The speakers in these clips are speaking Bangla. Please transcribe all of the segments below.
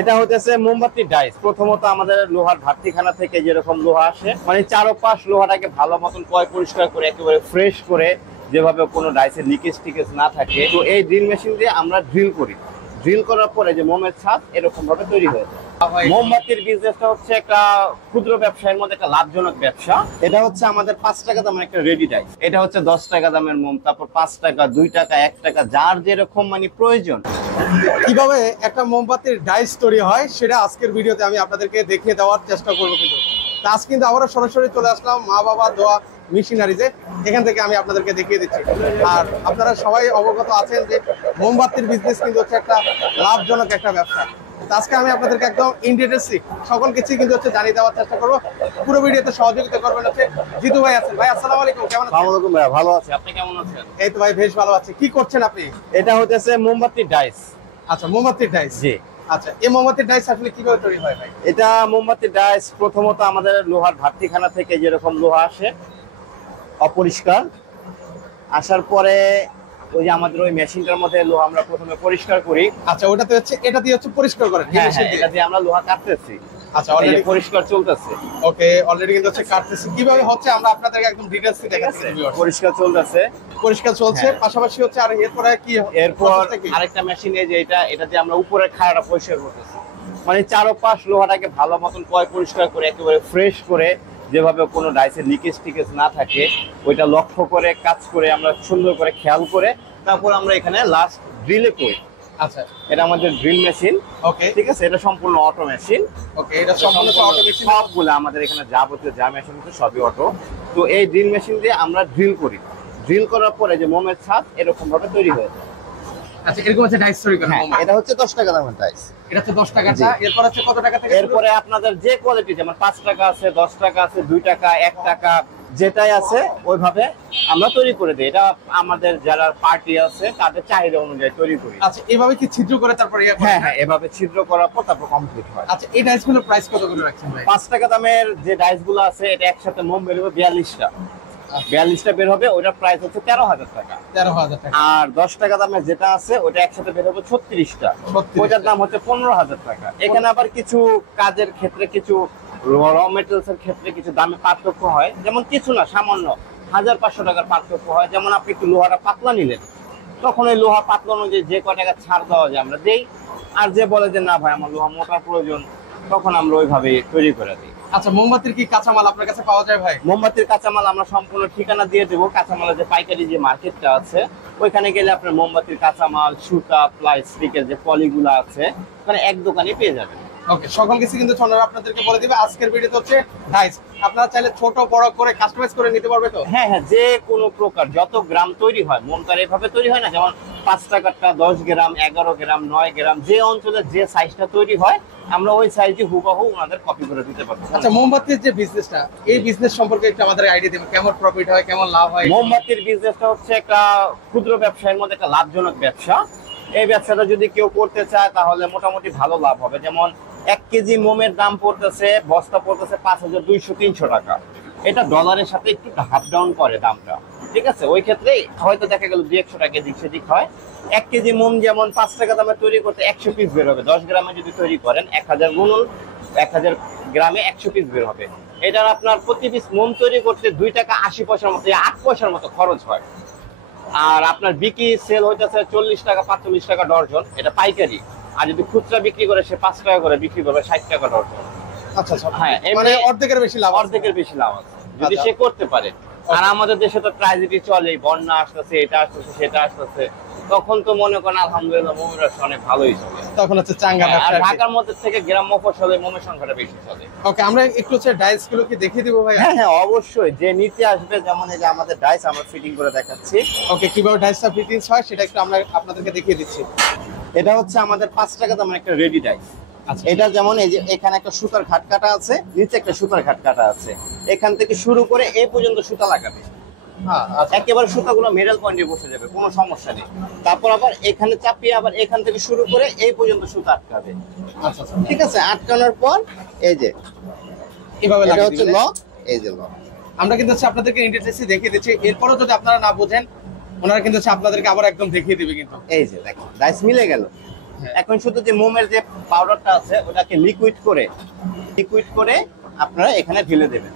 এটা হচ্ছে মোমবাতি ডাইস। প্রথমত আমাদের লোহার ভাট্টিখানা থেকে যেরকম লোহা আসে, মানে চারপাশ লোহাটাকে ভালো মতন পরিষ্কার করে একেবারে ফ্রেশ করে, যেভাবে কোনো ডাইসের লিকেজ টিকেজ না থাকে, তো এই ড্রিল মেশিন দিয়ে আমরা ড্রিল করি। ড্রিল করার পরে যে মোমের ছাদ এরকম ভাবে তৈরি হয়ে যায়। মোমবাতির বিজনেসটা হচ্ছে একটা ক্ষুদ্র ব্যবসায়ের মধ্যে একটা লাভজনক ব্যবসা। এটা হচ্ছে আমাদের 5 টাকা দামের একটা রেডি ডাইস। এটা হচ্ছে 10 টাকা দামের মোম, তারপর 5 টাকা, 2 টাকা, 1 টাকা, যার যেরকম মানে প্রয়োজন। কিভাবে একটা মোমবাতির ডাইস তৈরি হয় সেটা আজকের ভিডিওতে আমি আপনাদেরকে দেখিয়ে দেওয়ার চেষ্টা করবো। কিন্তু আজ কিন্তু আবারও সরাসরি চলে আসলাম মা বাবা দোয়া মেশিনারিজে। এখান থেকে আমি আপনাদেরকে দেখিয়ে দিচ্ছি। আর আপনারা সবাই অবগত আছেন যে মোমবাতির বিজনেস কিন্তু হচ্ছে একটা লাভজনক একটা ব্যবসা। আজকে আমি আপনাদেরকে একদম ইনডিটেলসি সকল কিছু কিন্তু হচ্ছে জানিয়ে দেওয়ার চেষ্টা করবো। পুরো ভিডিওতে সহযোগিতা করবেন হচ্ছে জিতু ভাই আছেন। ভাই আসসালামু আলাইকুম, কেমন আছেন? আসসালামু আলাইকুম ভাই, ভালো আছি, আপনি কেমন আছেন? এই তো ভাই বেশ ভালো আছে। কি করছেন আপনি? এটা হচ্ছে মোমবাতির ডাইস। আচ্ছা, মোমবাতির ডাইস। জি। আচ্ছা, এই মোমবাতির ডাইস আসলে কিভাবে তৈরি হয় ভাই? এটা মোমবাতির ডাইস প্রথমত আমাদের লোহার ভাট্টিখানা থেকে যেরকম লোহা আসে অপরিষ্কার, আসার পরে ওই যে আমাদের ওই মেশিনটার মধ্যে লোহা আমরা প্রথমে পরিষ্কার করি। আচ্ছা, ওটাতে হচ্ছে এটা দিয়ে হচ্ছে পরিষ্কার করেন? হ্যাঁ, এটা দিয়ে আমরা লোহা কাটতেছি। আচ্ছা, অলরেডি পরিষ্কার চলতেছে। ওকে, অলরেডি কিন্তু হচ্ছে কাটতেছি। কিভাবে হচ্ছে আমরা আপনাদেরকে একদম ডিটেইলসে দেখাচ্ছি। পরিষ্কার চলতেছে, পরিষ্কার চলছে, পাশাপাশি হচ্ছে আর এরপরে কি? এরপর আরেকটা মেশিন, এই যে এটা দিয়ে আমরা উপরের খাড়াটা পরিষ্কার করতেছি, মানে চারপাশ লোহাটাকে ভালো মতন পরিষ্কার করে একেবারে ফ্রেশ করে, যেভাবে কোনো ডাইসের লিকেজ টিকেজ না থাকে ওইটা লক্ষ্য করে কাজ করে আমরা সুন্দর করে খেয়াল করে তারপর আমরা এখানে লাস্ট ড্রিলে করি। আচ্ছা, এটা আমাদের ড্রিল মেশিন। ওকে, ঠিক আছে, এটা সম্পূর্ণ অটো মেশিন। ওকে, এটা সম্পূর্ণ অটো মেশিন। সবগুলো আমাদের এখানে যাবতীয় যা মেশিন আছে সবই অটো। তো এই ড্রিল মেশিন দিয়ে আমরা ড্রিল করি। ড্রিল করার পরে যে মোমের ছাদ এরকম ভাবে তৈরি হয়ে যায়। আচ্ছা, এরকম হচ্ছে ডাইস তৈরি করেন? এটা হচ্ছে 10 টাকা দামের ডাইস। এটা হচ্ছে 10 টাকাটা। এরপর হচ্ছে কত টাকা থেকে? এরপরে আপনাদের যে কোয়ালিটি, যেমন 5 টাকা আছে, 10 টাকা আছে, 2 টাকা, 1 টাকা, যেটাই আছে ওইভাবে আমরা তৈরি করে দিই। এটা আমাদের যারা পার্টি আছে তাদের চাহিদা অনুযায়ী তৈরি করি। আচ্ছা, এভাবে কি ছিদ্র করে তারপরে? হ্যাঁ, এভাবে ছিদ্র করার পর তারপর কমপ্লিট হয়। আচ্ছা, এই ডাইসগুলোর প্রাইস কত করে রাখছেন ভাই? 5 টাকা দামের যে ডাইসগুলো আছে এটা একসাথে মোম বের হবে 42টা। 42টা বের হবে, ওটার প্রাইস হচ্ছে 13,000 টাকা। 13,000 টাকা। আর 10 টাকা দামের যেটা আছে ওটা একসাথে বের হবে 36টা, ওটার দাম হচ্ছে 15,000 টাকা। এখানে আবার কিছু কাজের ক্ষেত্রে, কিছু র মেটেরিয়ালস এর ক্ষেত্রে কিছু দামে পার্থক্য হয়, যেমন কিছু না, সামান্য 1,500 টাকার পার্থক্য হয়। যেমন আপনি একটু লোহাটা পাতলা নিলেন, তখন ওই লোহা পাতলা অনুযায়ী যে কয় টাকা ছাড় দেওয়া যায় আমরা দেই। আর যে বলে যে না ভাই আমার লোহা মোটার প্রয়োজন, তখন আমরা ওইভাবে তৈরি করে দিই। আচ্ছা, মোমবাতির কি কাঁচামাল আপনার কাছে পাওয়া যায় ভাই? মোমবাতির কাঁচামাল আমরা সম্পূর্ণ ঠিকানা দিয়ে দেবো। কাঁচামালের যে পাইকারি যে মার্কেটটা আছে ওইখানে গেলে আপনার মোমবাতির কাঁচামাল, সুতা, প্লাস্টিকের যে পলিগুলো আছে মানে এক দোকানে পেয়ে যাবেন। ওকে, সকল কিছু কিন্তু সোনারা আপনাদেরকে বলে দিবে। আজকের ভিডিওতে হচ্ছে ডাইস, আপনারা চাইলে ছোট বড় করে কাস্টমাইজ করে নিতে পারবে তো? হ্যাঁ, যে কোনো প্রকার যত গ্রাম তৈরি হয়, মোমটার এভাবে তৈরি হয় না, যেমন 5 টাকাটা 10 গ্রাম, 11 গ্রাম, 9 গ্রাম, যে অঞ্চলে যে সাইজটা তৈরি হয় আমরা ওই সাইজে হুবহু ওনাদের কপি করে দিতে পারবো। আচ্ছা, মোমবাতির যে বিজনেসটা, এই বিজনেস সম্পর্কে একটু আমাদের আইডিয়া দেবেন, কেমন প্রফিট হয়, কেমন লাভ হয়? মোমবাতির বিজনেসটা হচ্ছে একটা ক্ষুদ্র ব্যবসায়ের মধ্যে একটা লাভজনক ব্যবসা। এই ব্যবসাটা যদি কেউ করতে চায় তাহলে মোটামুটি ভালো লাভ হবে। যেমন 1 কেজি মোমের দাম পড়তেছে, বস্তা পড়তেছে 5,200-300 টাকা। এটা ডলারের সাথে একটু হাফ ডাউন করে দামটা। ঠিক আছে, ওই ক্ষেত্রে হয়তো দেখা গেল 200 টাকা এদিক সেদিক হয়। 1 কেজি মোম যেমন 5 টাকা দামে তৈরি করতে 100 পিস বের হবে। 10 গ্রামে যদি তৈরি করেন 1000 গুণন 1000 গ্রামে 100 পিস বের হবে। এটার আপনার প্রতি পিস মোম তৈরি করতে 2 টাকা 80 পয়সার মতো, 8 পয়সার মতো খরচ হয়। আর আপনার বিক্রি সেল হইতেছে 40 টাকা 45 টাকা ডর্জন, এটা পাইকারি। আর যদি খুচরা বিক্রি করে সে 5 টাকা করে বিক্রি করবে, 60 টাকা ডর্জন। আচ্ছা, হ্যাঁ, মানে অর্ধেকের বেশি লাভ, অর্ধেকের বেশি লাভ আছে যদি সে করতে পারে। আর আমাদের দেশে তো ট্র্যাজেডি চলে, বন্যা আসতেছে, এটা আসতেছে, সেটা আসতেছে, তখন তো মনে করেন আলহামদুলিল্লাহ মোমের ব্যবসা অনেক ভালোই চলে। তখন হচ্ছে চাঙ্গা ব্যবসা। ঢাকার মধ্যে থেকে গ্রাম মফস্বলে মোমের সংখ্যাটা বেশি চলে। ওকে, আমরা একটু হচ্ছে ডাইস গুলো কি দেখিয়ে দিব ভাই? হ্যাঁ, অবশ্যই, যে নিতে আসবে, যেমন এই যে আমাদের ডাইস আমরা ফিটিং করে দেখাচ্ছি। ওকে, কিভাবে ডাইসটা ফিটিংস হয় সেটা একটু আমরা আপনাদেরকে দেখিয়ে দিচ্ছি। এটা হচ্ছে আমাদের 5 টাকা দামের একটা রেডি ডাইস। আচ্ছা, এটা যেমন এই যে এখানে একটা সুতার ঘাট কাটা আছে, নিচে একটা সুতার ঘাট কাটা আছে, এখান থেকে শুরু করে এই পর্যন্ত সুতা লাগাবে। একেবারে সুতাগুলো মিডল পয়েন্টে বসে যাবে, কোনো সমস্যা নেই। তারপর আবার এখানে চাপিয়ে আবার এখান থেকে শুরু করে এই পর্যন্ত সুতা আটকাবে। আচ্ছা, ঠিক আছে, আটকানোর পর এই যে এভাবে এটা হচ্ছে লক, এই যে লক। আমরা কিন্তু হচ্ছে আপনাদেরকে ইন্টারফেসে দেখিয়ে দিচ্ছি। এরপরও যদি আপনারা না বোঝেন, ওনারা কিন্তু হচ্ছে আপনাদেরকে আবার একদম দেখিয়ে দিবে। কিন্তু এই যে দেখেন ডাইস মিলে গেল। হ্যাঁ। এখন শুধু যে মোমের যে পাউডারটা আছে ওটাকে লিকুইড করে আপনারা এখানে ঢেলে দেবেন।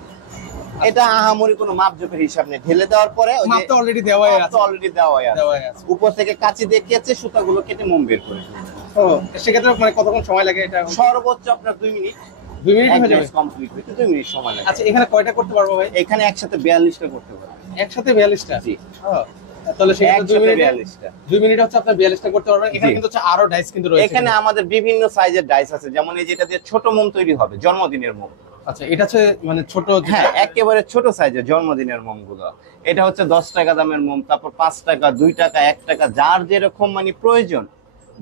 এটা আহামরি কোনো মাপজোকের হিসাব নেই, ঢেলে দেওয়ার পরে ওই যে মাপটা অলরেডি দেওয়াই আছে। অলরেডি দেওয়াই আছে, উপর থেকে কাঁচি দিয়ে কেচে সুতাগুলো কেটে মোম বের করে ফেলবেন। ও সেক্ষেত্রে মানে কতক্ষণ সময় লাগে এটা? সর্বোচ্চ আপনার 2 মিনিট, 2 মিনিট হয়ে যাবে। কমপ্লিট হতে 2 মিনিট সময় লাগে। আচ্ছা এখানে কয়টা করতে পারবো ভাই? এখানে একসাথে 42টা করতে পারবেন। একসাথে 42টা? জি। তাহলে সেক্ষেত্রে 2 মিনিটে 42টা 2 মিনিট হচ্ছে আপনি 42টা করতে পারবেন। এখানে জি। কিন্তু হচ্ছে আরো ডাইস কিন্তু রয়েছে। এখানে আমাদের বিভিন্ন সাইজের ডাইস আছে, যেমন এই যেটা দিয়ে ছোট মোম তৈরি হবে, জন্মদিনের মোম। আচ্ছা এটা হচ্ছে মানে ছোট হ্যাঁ, একেবারে ছোট সাইজের জন্মদিনের মোম গুলো। এটা হচ্ছে 10 টাকা দামের মোম, তারপর 5 টাকা, 2 টাকা, 1 টাকা, যার যেরকম মানে প্রয়োজন,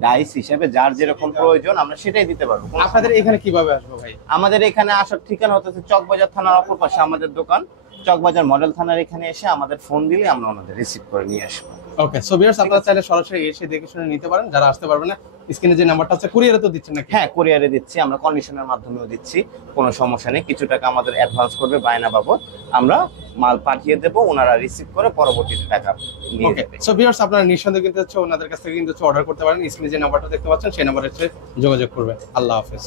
ডাইস হিসেবে যার যেরকম প্রয়োজন আমরা সেটাই দিতে পারবো। কোনো আপনাদের এখানে কিভাবে আসবো ভাই? আমাদের এখানে আসার ঠিকানা হচ্ছে চকবাজার থানার অপর পাশে আমাদের দোকান। চকবাজার মডেল থানার এখানে এসে আমাদের ফোন দিলে আমরা ওনাদের রিসিভ করে নিয়ে আসবো। ওকে, সো ভিউয়ার্স আপনারা চাইলে সরাসরি এসে দেখে শুনে নিতে পারেন। যারা আসতে পারবে না, স্ক্রিনে যে নাম্বারটা আছে কুরিয়ারে তো দিচ্ছেন নাকি? হ্যাঁ, কোরিয়ারে দিচ্ছি, আমরা কন্ডিশনের মাধ্যমেও দিচ্ছি, কোনো সমস্যা নেই। কিছু টাকা আমাদের অ্যাডভান্স করবে বায়না বাবদ, আমরা মাল পাঠিয়ে দেবো, ওনারা রিসিভ করে পরবর্তীতে টাকা নিয়ে ওকে, যাবে। সো ভিউয়ার্স আপনারা নিঃসন্দেহে কিন্তু হচ্ছে ওনাদের কাছ থেকে কিন্তু অর্ডার করতে পারেন। স্ক্রিনে যে নাম্বারটা দেখতে পাচ্ছেন সেই নাম্বারে হচ্ছে যোগাযোগ করবেন। আল্লাহ হাফেজ।